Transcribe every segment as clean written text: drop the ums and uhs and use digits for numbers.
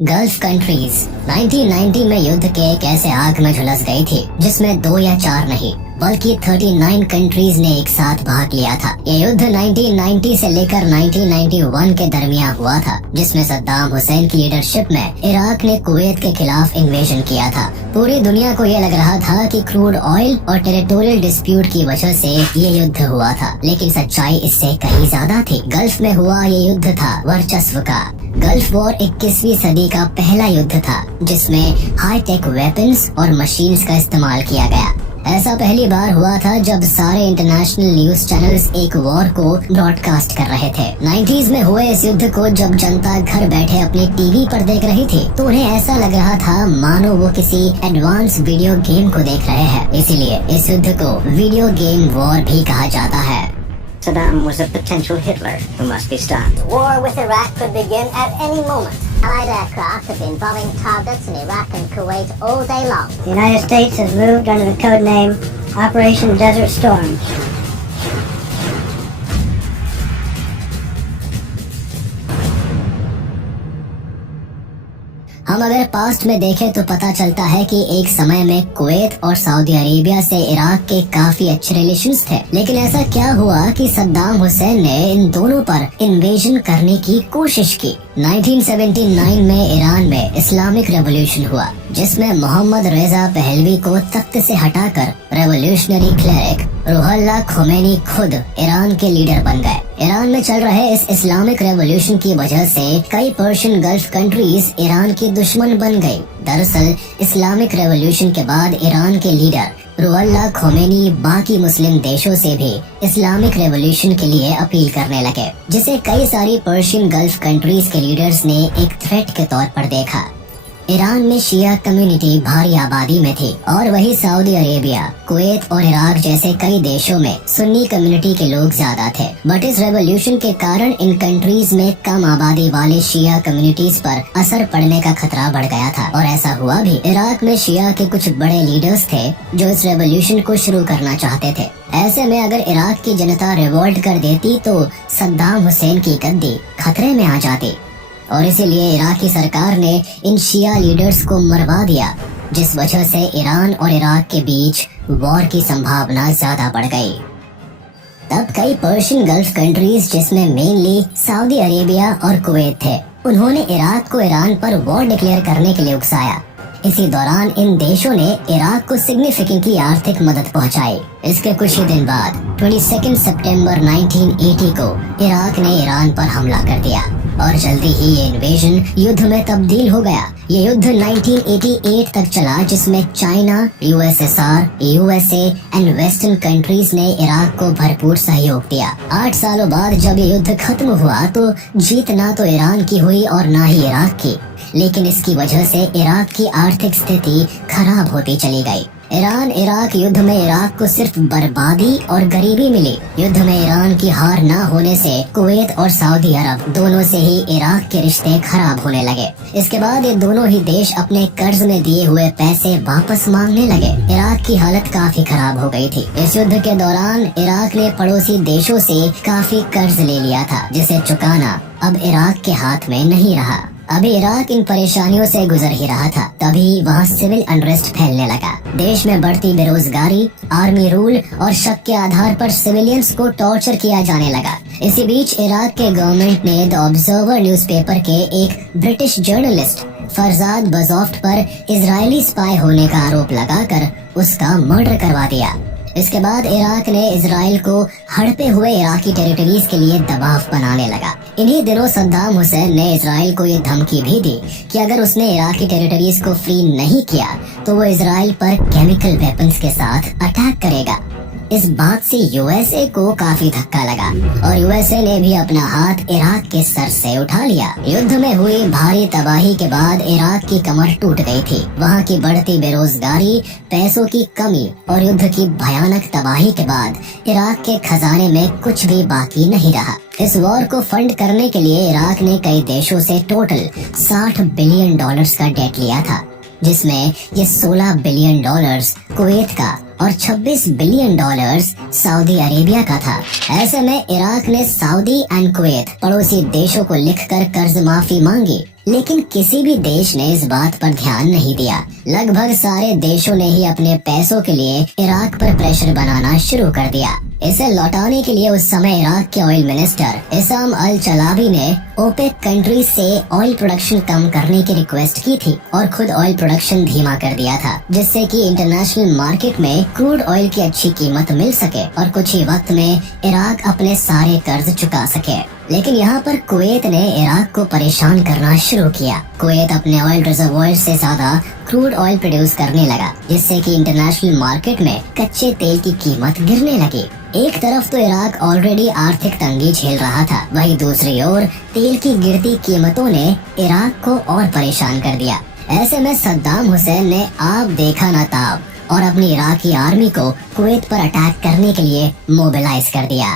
Gulf countries 1990 में युद्ध के एक ऐसे आग में झुलस गई थी जिसमें 2 या 4 नहीं बल्कि 39 कंट्रीज ने एक साथ भाग लिया था। ये युद्ध 1990 से लेकर 1991 के दरमियान हुआ था, जिसमें सद्दाम हुसैन की लीडरशिप में इराक ने कुवैत के खिलाफ इन्वेजन किया था। पूरी दुनिया को ये लग रहा था कि क्रूड ऑयल और टेरिटोरियल डिस्प्यूट की वजह से ये युद्ध हुआ था, लेकिन सच्चाई इससे कहीं ज्यादा थी। गल्फ में हुआ ये युद्ध था वर्चस्व का। गल्फ वॉर 21वीं सदी का पहला युद्ध था जिसमें हाई टेक वेपन्स और मशीन्स का इस्तेमाल किया गया। ऐसा पहली बार हुआ था जब सारे इंटरनेशनल न्यूज चैनल्स एक वॉर को ब्रॉडकास्ट कर रहे थे। 90s में हुए इस युद्ध को जब जनता घर बैठे अपने टीवी पर देख रही थी तो उन्हें ऐसा लग रहा था मानो वो किसी एडवांस वीडियो गेम को देख रहे हैं। इसीलिए इस युद्ध को वीडियो गेम वॉर भी कहा जाता है। Saddam was a potential Hitler who must be stopped. War with Iraq could begin at any moment. Allied aircraft have been bombing targets in Iraq and Kuwait all day long. The United States has moved under the code name Operation Desert Storm. हम अगर past में देखें तो पता चलता है कि एक समय में कुवैत और सऊदी अरेबिया से इराक के काफी अच्छे रिलेशंस थे, लेकिन ऐसा क्या हुआ कि सद्दाम हुसैन ने इन दोनों पर इन्वेजन करने की कोशिश की। 1979 में ईरान में इस्लामिक रेवोल्यूशन हुआ जिसमें मोहम्मद रेजा पहलवी को तख्त से हटाकर रेवोल्यूशनरी क्लेरिक रूहुल्लाह खोमेनी खुद ईरान के लीडर बन गए। ईरान में चल रहे इस इस्लामिक रेवोल्यूशन की वजह से कई पर्शियन गल्फ कंट्रीज ईरान की दुश्मन बन गई। दरअसल इस्लामिक रेवोल्यूशन के बाद ईरान के लीडर रूहुल्लाह खोमेनी बाकी मुस्लिम देशों से भी इस्लामिक रेवोल्यूशन के लिए अपील करने लगे, जिसे कई सारी पर्शियन गल्फ कंट्रीज के लीडर्स ने एक थ्रेट के तौर पर देखा। ईरान में शिया कम्युनिटी भारी आबादी में थी और वही सऊदी अरेबिया, कुवैत और इराक जैसे कई देशों में सुन्नी कम्युनिटी के लोग ज्यादा थे। बट इस रेवोल्यूशन के कारण इन कंट्रीज में कम आबादी वाले शिया कम्युनिटीज पर असर पड़ने का खतरा बढ़ गया था और ऐसा हुआ भी। इराक में शिया के कुछ बड़े लीडर्स थे जो इस रेवोल्यूशन को शुरू करना चाहते थे। ऐसे में अगर इराक की जनता रिवोल्ट कर देती तो सद्दाम हुसैन की गद्दी खतरे में आ जाती और इसीलिए इराकी सरकार ने इन शिया लीडर्स को मरवा दिया, जिस वजह से ईरान और इराक के बीच वॉर की संभावना ज्यादा बढ़ गई। तब कई पर्शियन गल्फ कंट्रीज जिसमें मेनली सऊदी अरेबिया और कुवैत थे, उन्होंने इराक को ईरान पर वॉर डिक्लेयर करने के लिए उकसाया। इसी दौरान इन देशों ने इराक को सिग्निफिकेंटली आर्थिक मदद पहुंचाई। इसके कुछ ही दिन बाद 22 सितंबर 1980 को इराक ने ईरान पर हमला कर दिया और जल्दी ही ये इन्वेजन युद्ध में तब्दील हो गया। ये युद्ध 1988 तक चला जिसमें China, USSR, USA and western countries ने इराक को भरपूर सहयोग दिया। 8 सालों बाद जब ये युद्ध खत्म हुआ तो जीत ना तो ईरान की हुई और ना ही इराक की, लेकिन इसकी वजह से इराक की आर्थिक स्थिति खराब होती चली गई। ईरान इराक युद्ध में इराक को सिर्फ बर्बादी और गरीबी मिली। युद्ध में ईरान की हार न होने से कुवैत और सऊदी अरब दोनों से ही इराक के रिश्ते खराब होने लगे। इसके बाद ये दोनों ही देश अपने कर्ज में दिए हुए पैसे वापस मांगने लगे। इराक की हालत काफी खराब हो गई थी। इस युद्ध के दौरान इराक ने पड़ोसी देशों से काफी कर्ज ले लिया था, जिसे चुकाना अब इराक के हाथ में नहीं रहा। अभी इराक इन परेशानियों से गुजर ही रहा था, तभी वहाँ सिविल अनरेस्ट फैलने लगा। देश में बढ़ती बेरोजगारी, आर्मी रूल और शक के आधार पर सिविलियंस को टॉर्चर किया जाने लगा। इसी बीच इराक के गवर्नमेंट ने द ऑब्जर्वर न्यूज़पेपर के एक ब्रिटिश जर्नलिस्ट फरजाद बजोफ्ट पर इजरायली स्पाई होने का आरोप लगाकर उसका मर्डर करवा दिया। इसके बाद इराक ने इजराइल को हड़पे हुए इराकी टेरिटरीज के लिए दबाव बनाने लगा। इन्हीं दिनों सद्दाम हुसैन ने इजराइल को ये धमकी भी दी कि अगर उसने इराकी टेरिटरीज को फ्री नहीं किया तो वो इजराइल पर केमिकल वेपन्स के साथ अटैक करेगा। इस बात से यूएसए को काफी धक्का लगा और यूएसए ने भी अपना हाथ इराक के सर से उठा लिया। युद्ध में हुई भारी तबाही के बाद इराक की कमर टूट गई थी। वहाँ की बढ़ती बेरोजगारी, पैसों की कमी और युद्ध की भयानक तबाही के बाद इराक के खजाने में कुछ भी बाकी नहीं रहा। इस वॉर को फंड करने के लिए इराक ने कई देशों से टोटल $60 बिलियन का डेट लिया था, जिसमें ये $16 बिलियन कुवैत का और $26 बिलियन सऊदी अरेबिया का था। ऐसे में इराक ने सऊदी एंड कुवैत पड़ोसी देशों को लिखकर कर्ज माफी मांगी, लेकिन किसी भी देश ने इस बात पर ध्यान नहीं दिया। लगभग सारे देशों ने ही अपने पैसों के लिए इराक पर प्रेशर बनाना शुरू कर दिया। इसे लौटाने के लिए उस समय इराक के ऑयल मिनिस्टर इसाम अल चलाबी ने ओपेक कंट्री से ऑयल प्रोडक्शन कम करने की रिक्वेस्ट की थी और खुद ऑयल प्रोडक्शन धीमा कर दिया था, जिससे कि इंटरनेशनल मार्केट में क्रूड ऑयल की अच्छी कीमत मिल सके और कुछ ही वक्त में इराक अपने सारे कर्ज चुका सके। लेकिन यहाँ पर कुवैत ने इराक को परेशान करना शुरू किया। कुवैत अपने ऑयल रिजर्वॉयर से ज्यादा क्रूड ऑयल प्रोड्यूस करने लगा, जिससे कि इंटरनेशनल मार्केट में कच्चे तेल की कीमत गिरने लगी। एक तरफ तो इराक ऑलरेडी आर्थिक तंगी झेल रहा था, वहीं दूसरी ओर तेल की गिरती कीमतों ने इराक को और परेशान कर दिया। ऐसे में सद्दाम हुसैन ने आप देखा न ताब और अपनी इराकी आर्मी को कुवैत पर अटैक करने के लिए मोबिलाइज कर दिया।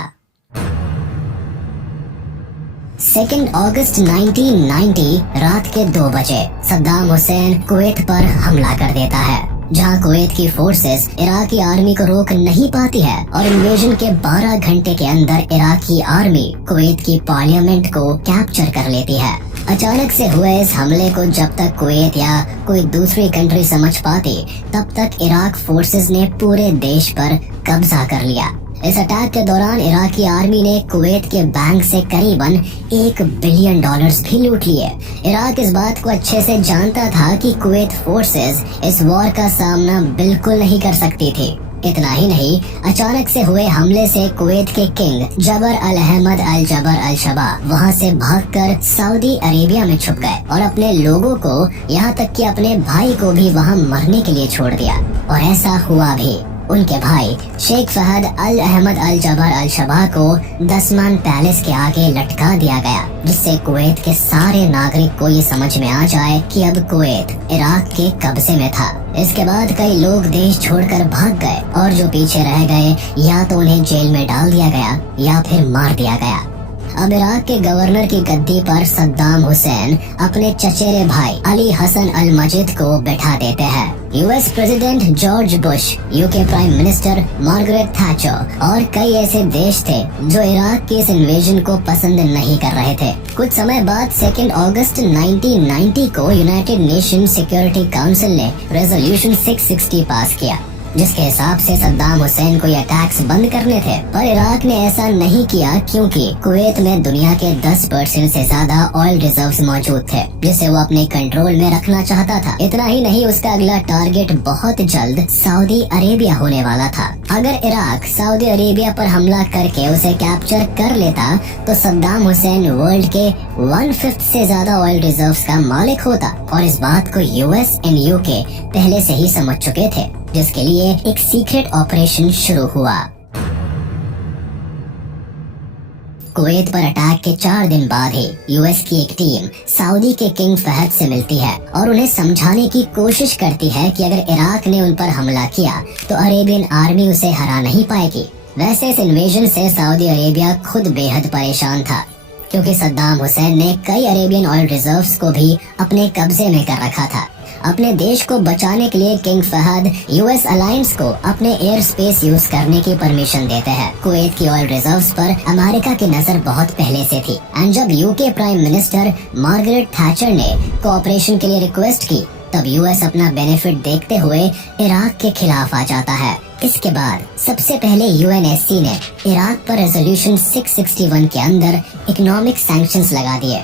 2 अगस्त 1990 रात के 2 बजे सद्दाम हुसैन कुवैत पर हमला कर देता है, जहां कुवैत की फोर्सेस इराकी आर्मी को रोक नहीं पाती है और इन्वेजन के 12 घंटे के अंदर इराकी आर्मी कुवैत की पार्लियामेंट को कैप्चर कर लेती है। अचानक से हुए इस हमले को जब तक कुवैत या कोई दूसरी कंट्री समझ पाती, तब तक इराक फोर्सेस ने पूरे देश पर कब्जा कर लिया। इस अटैक के दौरान इराकी आर्मी ने कुवैत के बैंक से करीबन $1 बिलियन भी लूट लिए। इराक इस बात को अच्छे से जानता था कि कुवैत फोर्सेस इस वॉर का सामना बिल्कुल नहीं कर सकती थी। इतना ही नहीं, अचानक से हुए हमले से कुवैत के किंग जबर अल अहमद अल जबर अल शबा वहां से भागकर सऊदी अरेबिया में छुप गए और अपने लोगों को, यहाँ तक कि अपने भाई को भी वहां मरने के लिए छोड़ दिया। और ऐसा हुआ भी। उनके भाई शेख फहद अल अहमद अल जबर अल शबा को दसमान पैलेस के आगे लटका दिया गया, जिससे कुवैत के सारे नागरिक को ये समझ में आ जाए कि अब कुवैत इराक के कब्जे में था। इसके बाद कई लोग देश छोड़कर भाग गए और जो पीछे रह गए या तो उन्हें जेल में डाल दिया गया या फिर मार दिया गया। अब इराक के गवर्नर की गद्दी पर सद्दाम हुसैन अपने चचेरे भाई अली हसन अल मजीद को बैठा देते हैं। US president George Bush, UK prime minister Margaret Thatcher और कई ऐसे देश थे जो इराक के इस इन्वेजन को पसंद नहीं कर रहे थे। कुछ समय बाद 2 अगस्त 1990 को यूनाइटेड नेशन सिक्योरिटी काउंसिल ने रेजोल्यूशन 660 पास किया, जिसके हिसाब से सद्दाम हुसैन को ये अटैक्स बंद करने थे। पर इराक ने ऐसा नहीं किया क्योंकि कुवैत में दुनिया के 10% से ज्यादा ऑयल रिजर्व्स मौजूद थे, जिसे वो अपने कंट्रोल में रखना चाहता था। इतना ही नहीं, उसका अगला टारगेट बहुत जल्द सऊदी अरेबिया होने वाला था। अगर इराक सऊदी अरेबिया पर हमला करके उसे कैप्चर कर लेता तो सद्दाम हुसैन वर्ल्ड के 1/5 से ज्यादा ऑयल रिजर्व्स का मालिक होता, और इस बात को यूएस एंड यूके पहले से ही समझ चुके थे, जिसके लिए एक सीक्रेट ऑपरेशन शुरू हुआ। कुवैत पर अटैक के 4 दिन बाद ही यूएस की एक टीम सऊदी के किंग फहद से मिलती है और उन्हें समझाने की कोशिश करती है कि अगर इराक ने उन पर हमला किया तो अरेबियन आर्मी उसे हरा नहीं पाएगी। वैसे इस इन्वेजन से सऊदी अरेबिया खुद बेहद परेशान था, क्योंकि सद्दाम हुसैन ने कई अरेबियन ऑयल रिजर्व्स को भी अपने कब्जे में कर रखा था। अपने देश को बचाने के लिए किंग फहद यूएस अलायंस को अपने एयर स्पेस यूज करने की परमिशन देते हैं। कुवैत की ऑयल रिजर्व्स पर अमेरिका की नजर बहुत पहले से थी, एंड जब UK prime minister Margaret Thatcher ने कोऑपरेशन के लिए रिक्वेस्ट की, तब यूएस अपना बेनिफिट देखते हुए इराक के खिलाफ आ जाता है। इसके बाद सबसे पहले यूएनएससी ने इराक पर रेजोल्यूशन 661 के अंदर इकोनॉमिक सैंक्शंस लगा दिए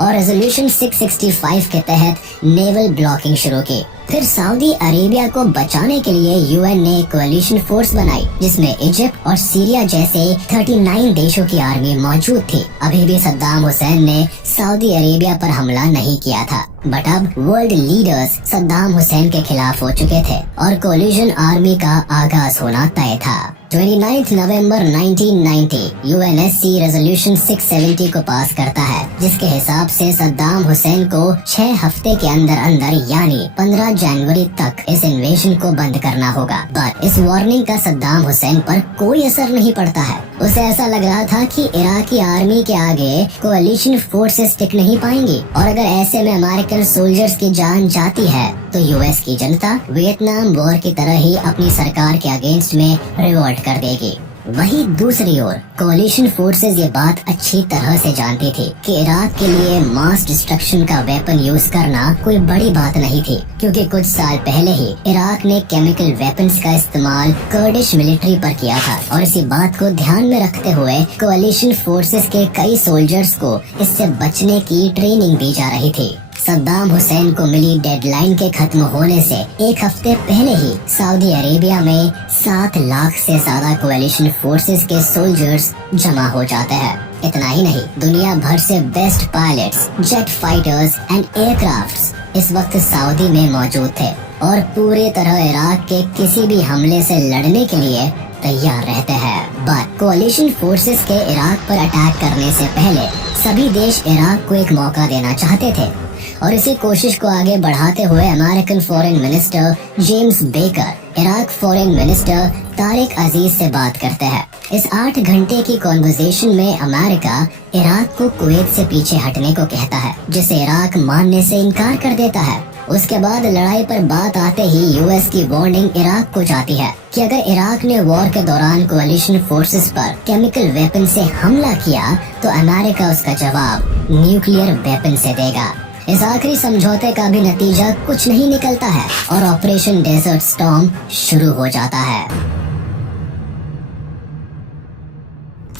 और रेजोल्यूशन 665 के तहत नेवल ब्लॉकिंग शुरू की। फिर सऊदी अरेबिया को बचाने के लिए यूएन ने एक कोalition फोर्स बनाई, जिसमें इजिप्ट और सीरिया जैसे 39 देशों की आर्मी मौजूद थी। अभी भी सद्दाम हुसैन ने सऊदी अरेबिया पर हमला नहीं किया था, बट अब वर्ल्ड लीडर्स सद्दाम हुसैन के खिलाफ हो चुके थे और कोलिशन आर्मी का आगाज होना तय था। 29 नवंबर 1990 यूएनएससी रेजोल्यूशन 670 को पास करता है, जिसके हिसाब से सद्दाम हुसैन को 6 हफ्ते के अंदर अंदर यानी 15 जनवरी तक इस इन्वेजन को बंद करना होगा। पर इस वार्निंग का सद्दाम हुसैन पर कोई असर नहीं पड़ता है। उसे ऐसा लग रहा था कि इराकी आर्मी के आगे कोalition फोर्सेस टिक नहीं पाएंगी और अगर ऐसे में अमेरिकन सोल्जर्स की जान जाती है तो यूएस की जनता वियतनाम वॉर की तरह ही अपनी सरकार के अगेंस्ट में रिवोल्ट कर देगी। वहीं दूसरी ओर कोalition फोर्सेस ये बात अच्छी तरह से जानती थी कि इराक के लिए मास डिस्ट्रक्शन का वेपन यूज करना कोई बड़ी बात नहीं थी, क्योंकि कुछ साल पहले ही इराक ने केमिकल वेपन्स का इस्तेमाल कर्डिश मिलिट्री पर किया था और इसी बात को ध्यान में रखते हुए कोalition फोर्सेस के कई सोल्जर्स को इससे बचने की ट्रेनिंग दी जा रही थी। सद्दाम हुसैन को मिली डेडलाइन के खत्म होने से एक हफ्ते पहले ही सऊदी अरेबिया में 7 लाख से ज्यादा कोalition फोर्सेस के सोल्जर्स जमा हो जाते हैं। इतना ही नहीं, दुनिया भर से best pilots, jet fighters and aircrafts इस वक्त सऊदी में मौजूद थे और पूरी तरह इराक के किसी भी हमले से लड़ने के लिए तैयार रहते हैं। बट कोalition फोर्सेस के इराक पर अटैक करने से पहले सभी देश इराक को एक मौका देना चाहते थे और इसी कोशिश को आगे बढ़ाते हुए American foreign minister James Baker Iraq foreign minister Tariq Aziz से बात करते हैं। इस 8 घंटे की कॉन्वर्सेशन में अमेरिका इराक को कुवैत से पीछे हटने को कहता है, जिसे इराक मानने से इनकार कर देता है। उसके बाद लड़ाई पर बात आते ही यूएस की वार्निंग इराक को जाती है कि अगर इराक ने वॉर के दौरान कोalition फोर्सेस पर केमिकल वेपन से हमला किया तो अमेरिका उसका जवाब न्यूक्लियर वेपन से देगा। इस आखिरी समझौते का भी नतीजा कुछ नहीं निकलता है और ऑपरेशन डेजर्ट स्टॉर्म शुरू हो जाता है।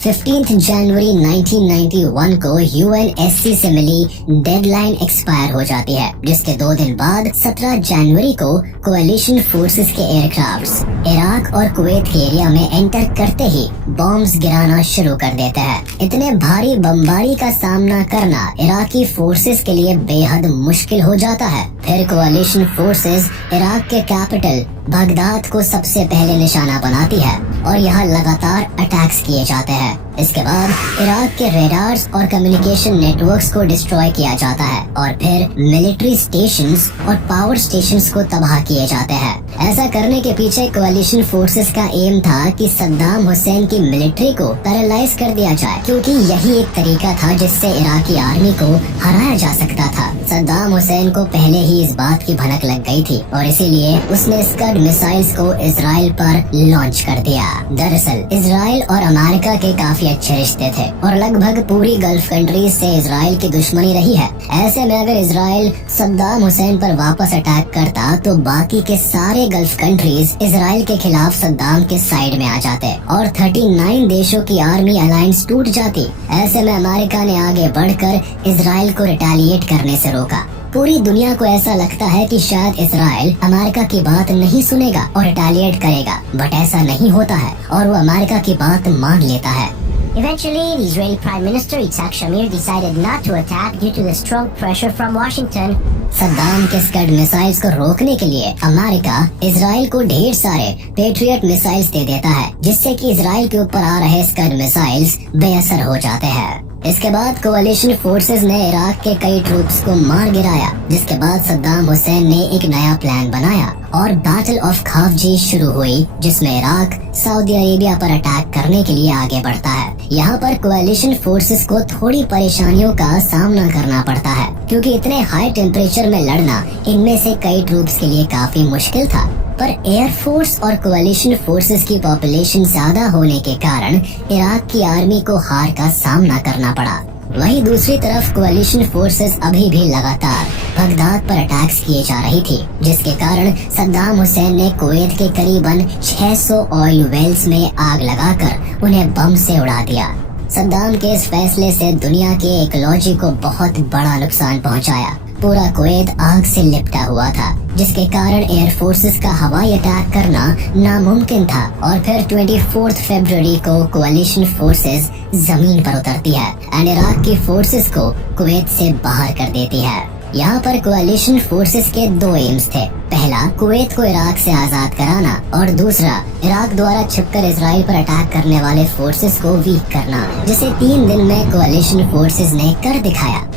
15 जनवरी 1991 को UNSC से मिली डेडलाइन एक्सपायर हो जाती है, जिसके 2 दिन बाद 17 जनवरी को कोalition फोर्सेस के एयरक्राफ्ट्स इराक और कुवैत के एरिया में एंटर करते ही बॉम्ब्स गिराना शुरू कर देते हैं। इतने भारी बमबारी का सामना करना इराकी फोर्सेस के लिए बेहद मुश्किल हो जाता है। फिर कोalition फोर्सेस इराक के कैपिटल बगदाद को सबसे पहले निशाना बनाती है और यहाँ लगातार अटैक्स किए जाते हैं। इसके बाद इराक के रेडार्स और कम्युनिकेशन नेटवर्क्स को डिस्ट्रॉय किया जाता है और फिर मिलिट्री स्टेशंस और पावर स्टेशंस को तबाह किए जाते हैं। ऐसा करने के पीछे कोalition फोर्सेस का एम था कि सद्दाम हुसैन की मिलिट्री को पैरालाइज कर दिया जाए, क्योंकि यही एक तरीका था जिससे इराकी आर्मी को हराया जा सकता था। सद्दाम हुसैन को पहले ही इस बात की भनक लग गई थी और इसीलिए उसने स्कड मिसाइल्स को इजराइल पर लॉन्च कर दिया। दरअसल इजराइल और अमेरिका के काफी अच्छे रिश्ते थे और लगभग पूरी गल्फ कंट्रीज से इजराइल की दुश्मनी रही है। ऐसे में अगर इजराइल सद्दाम हुसैन पर वापस अटैक करता तो बाकी के सारे गल्फ कंट्रीज इजराइल के खिलाफ सद्दाम के साइड में आ जाते और 39 देशों की आर्मी अलायंस टूट जाती। ऐसे में अमेरिका ने आगे बढ़कर इजराइल को रिटेलिएट करने से रोका। पूरी दुनिया को ऐसा लगता है कि शायद इजराइल अमेरिका की बात नहीं सुनेगा और रिटेलिएट करेगा, बट ऐसा नहीं होता है और वो अमेरिका की बात मान लेता है। Eventually, the Israeli Prime Minister Yitzhak Shamir decided not to attack due to the strong pressure from Washington. Saddam के स्कड मिसाइल्स को रोकने के लिए अमेरिका इजराइल को ढेर सारे पेट्रियट मिसाइल्स दे देता है, जिससे कि इजराइल के ऊपर आ रहे स्कड मिसाइल्स बेअसर हो जाते हैं। इसके बाद कोalition फोर्सेस ने इराक के कई ट्रूप्स को मार गिराया, जिसके बाद सद्दाम हुसैन ने एक नया प्लान बनाया और बैटल ऑफ खाफजी शुरू हुई, जिसमें इराक सऊदी अरेबिया पर अटैक करने के लिए आगे बढ़ता है। यहाँ पर कोalition फोर्सेस को थोड़ी परेशानियों का सामना करना पड़ता है, क्योंकि इतने हाई टेम्परेचर में लड़ना इनमें से कई ट्रूप्स के लिए काफी मुश्किल था। पर एयरफोर्स और कोalition फोर्सेस की पॉपुलेशन ज्यादा होने के कारण इराक की आर्मी को हार का सामना करना पड़ा। वहीं दूसरी तरफ कोalition फोर्सेस अभी भी लगातार बगदाद पर अटैक्स किए जा रही थी, जिसके कारण सद्दाम हुसैन ने कुवैत के करीबन 600 ऑयल वेल्स में आग लगाकर उन्हें बम से उड़ा दिया। सद्दाम के इस फैसले से दुनिया के इकोलॉजी को बहुत बड़ा नुकसान पहुंचाया। पूरा कुवैत आग से लिपटा हुआ था, जिसके कारण एयर फोर्सेस का हवाई अटैक करना नामुमकिन था। और फिर 24 फरवरी को कोalition फोर्सेस जमीन पर उतरती है एंड इराक की फोर्सेस को कुवैत से बाहर कर देती है। यहाँ पर कोalition फोर्सेस के 2 एम्स थे। पहला, कुवैत को इराक से आजाद कराना और दूसरा, इराक द्वारा छिपकर इजराइल पर अटैक करने वाले फोर्सेस को वीक करना, जिसे 3 दिन में कोalition फोर्सेस ने कर दिखाया।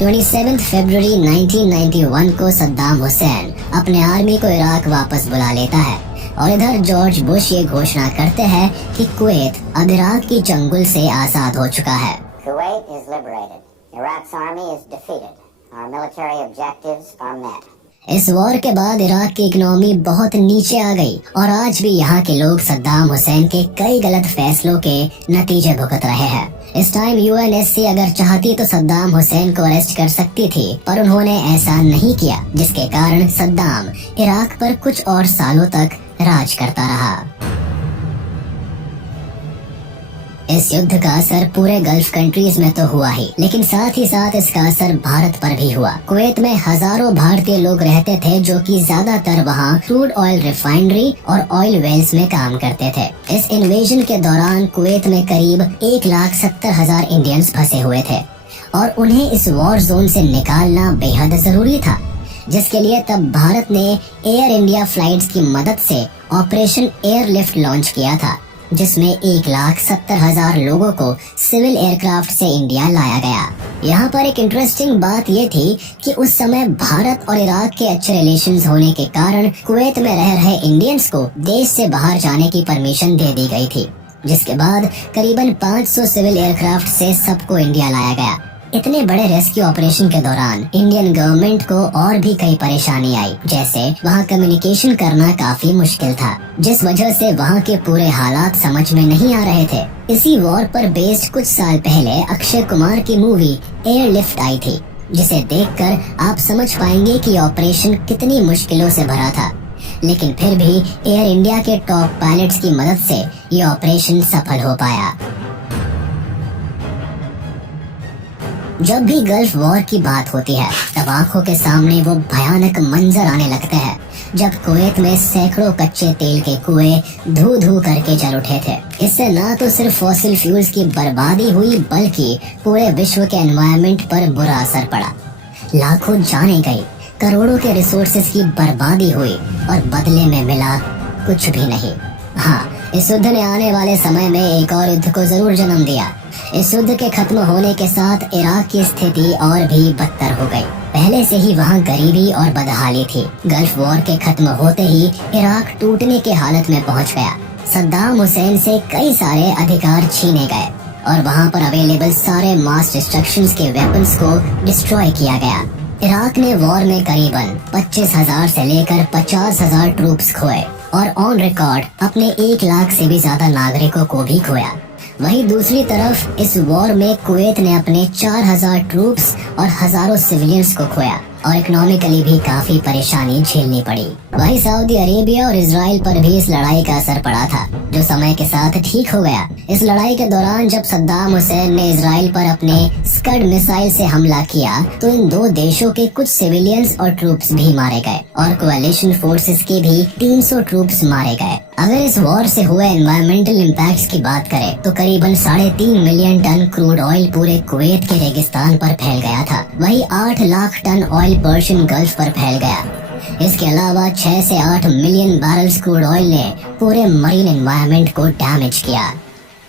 27 फरवरी 1991 को सद्दाम हुसैन अपने आर्मी को इराक वापस बुला लेता है और इधर जॉर्ज बुश ये घोषणा करते हैं कि कुवैत अब इराक की चंगुल से आजाद हो चुका है। Kuwait is liberated. Iraq's army is defeated. Our military objectives are met. इस वॉर के बाद इराक की इकोनॉमी बहुत नीचे आ गई और आज भी यहाँ के लोग सद्दाम हुसैन के कई गलत फैसलों के नतीजे भुगत रहे हैं। इस टाइम यूएनएससी अगर चाहती तो सद्दाम हुसैन को अरेस्ट कर सकती थी, पर उन्होंने ऐसा नहीं किया, जिसके कारण सद्दाम इराक पर कुछ और सालों तक राज करता रहा। इस युद्ध का असर पूरे गल्फ कंट्रीज में तो हुआ ही, लेकिन साथ ही साथ इसका असर भारत पर भी हुआ। कुवैत में हजारों भारतीय लोग रहते थे जो कि ज्यादातर वहाँ क्रूड ऑयल रिफाइनरी और ऑयल वेल्स में काम करते थे। इस इन्वेजन के दौरान कुवैत में करीब 1,70,000 इंडियंस फंसे हुए थे और उन्हें इस वॉर जोन से निकालना बेहद जरूरी था, जिसके लिए तब भारत ने एयर इंडिया फ्लाइट्स की मदद से ऑपरेशन एयरलिफ्ट लॉन्च किया था, जिसमें 1,70,000 लोगों को सिविल एयरक्राफ्ट से इंडिया लाया गया। यहाँ पर एक इंटरेस्टिंग बात ये थी कि उस समय भारत और इराक के अच्छे रिलेशंस होने के कारण कुवैत में रह रहे इंडियंस को देश से बाहर जाने की परमिशन दे दी गई थी, जिसके बाद करीबन 500 सिविल एयरक्राफ्ट से सबको इंडिया लाया गया। इतने बड़े रेस्क्यू ऑपरेशन के दौरान इंडियन गवर्नमेंट को और भी कई परेशानी आई, जैसे वहाँ कम्युनिकेशन करना काफी मुश्किल था, जिस वजह से वहाँ के पूरे हालात समझ में नहीं आ रहे थे। इसी वॉर पर बेस्ड कुछ साल पहले अक्षय कुमार की मूवी एयरलिफ्ट आई थी, जिसे देखकर आप समझ पाएंगे कि ऑपरेशन कितनी मुश्किलों से भरा था, लेकिन फिर भी एयर इंडिया के टॉप पायलट्स की मदद से ये ऑपरेशन सफल हो पाया। जब भी गल्फ वॉर की बात होती है तब आंखों के सामने वो भयानक मंजर आने लगते हैं, जब कुवैत में सैकड़ों कच्चे तेल के कुएं धू धू करके जल उठे थे। इससे न तो सिर्फ फॉसिल फ्यूल्स की बर्बादी हुई, बल्कि पूरे विश्व के एनवायरनमेंट पर बुरा असर पड़ा। लाखों जानें गई, करोड़ों के रिसोर्सेज की बर्बादी हुई और बदले में मिला कुछ भी नहीं। हाँ, इस युद्ध ने आने वाले समय में एक और युद्ध को जरूर जन्म दिया। इस युद्ध के खत्म होने के साथ इराक की स्थिति और भी बदतर हो गई। पहले से ही वहाँ गरीबी और बदहाली थी। गल्फ वॉर के खत्म होते ही इराक टूटने के हालत में पहुँच गया। सद्दाम हुसैन से कई सारे अधिकार छीने गए और वहाँ पर अवेलेबल सारे मास डिस्ट्रक्शंस के वेपन्स को डिस्ट्रॉय किया गया। इराक ने वॉर में करीबन 25,000 से लेकर 50,000 ट्रूप्स खोए और ऑन रिकॉर्ड अपने 1 लाख से भी ज्यादा नागरिकों को भी खोया। वहीं दूसरी तरफ इस वॉर में कुवैत ने अपने 4,000 ट्रूप्स और हजारों सिविलियंस को खोया और इकोनॉमिकली भी काफी परेशानी झेलनी पड़ी। वहीं सऊदी अरेबिया और इजराइल पर भी इस लड़ाई का असर पड़ा था, जो समय के साथ ठीक हो गया। इस लड़ाई के दौरान जब सद्दाम हुसैन ने इजराइल पर अपने स्कड मिसाइल से हमला किया तो इन दो देशों के कुछ सिविलियंस और ट्रूप्स भी मारे गए और कोalition फोर्सेस के भी 300 ट्रूप्स मारे गए। अगर इस वॉर से हुए एनवायरमेंटल इम्पैक्ट्स की बात करें तो करीबन 3.5 मिलियन टन क्रूड ऑयल पूरे कुवैत के रेगिस्तान पर फैल गया था। वहीं 8 lakh ton oil Persian Gulf पर फैल गया। इसके अलावा 6 से 8 मिलियन बैरल्स क्रूड ऑयल ने पूरे मरीन एनवायरनमेंट को डैमेज किया।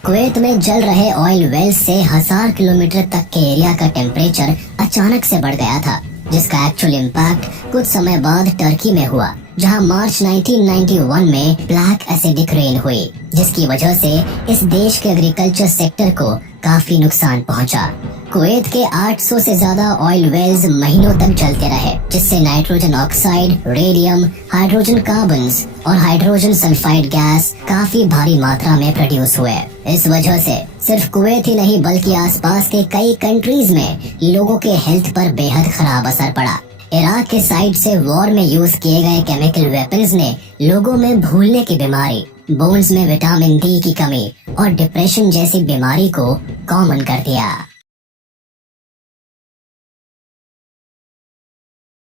कुवैत में जल रहे ऑयल वेल्स से 1000 किलोमीटर तक के एरिया का टेम्परेचर अचानक से बढ़ गया था, जिसका एक्चुअल इम्पैक्ट कुछ समय बाद टर्की में हुआ, जहां मार्च 1991 में ब्लैक एसिडिक रेन हुई, जिसकी वजह से इस देश के एग्रीकल्चर सेक्टर को काफी नुकसान पहुंचा। कुवैत के 800 से ज्यादा ऑयल वेल्स महीनों तक जलते रहे, जिससे nitrogen oxide, radium, hydrogen carbons और हाइड्रोजन सल्फाइड गैस काफी भारी मात्रा में प्रोड्यूस हुए। इस वजह से सिर्फ कुवैत ही नहीं बल्कि आसपास के कई कंट्रीज में लोगों के हेल्थ पर बेहद खराब असर पड़ा। इराक के साइड से वॉर में यूज किए गए केमिकल वेपन्स ने लोगों में भूलने की बीमारी, बोन्स में विटामिन डी की कमी और डिप्रेशन जैसी बीमारी को कॉमन कर दिया।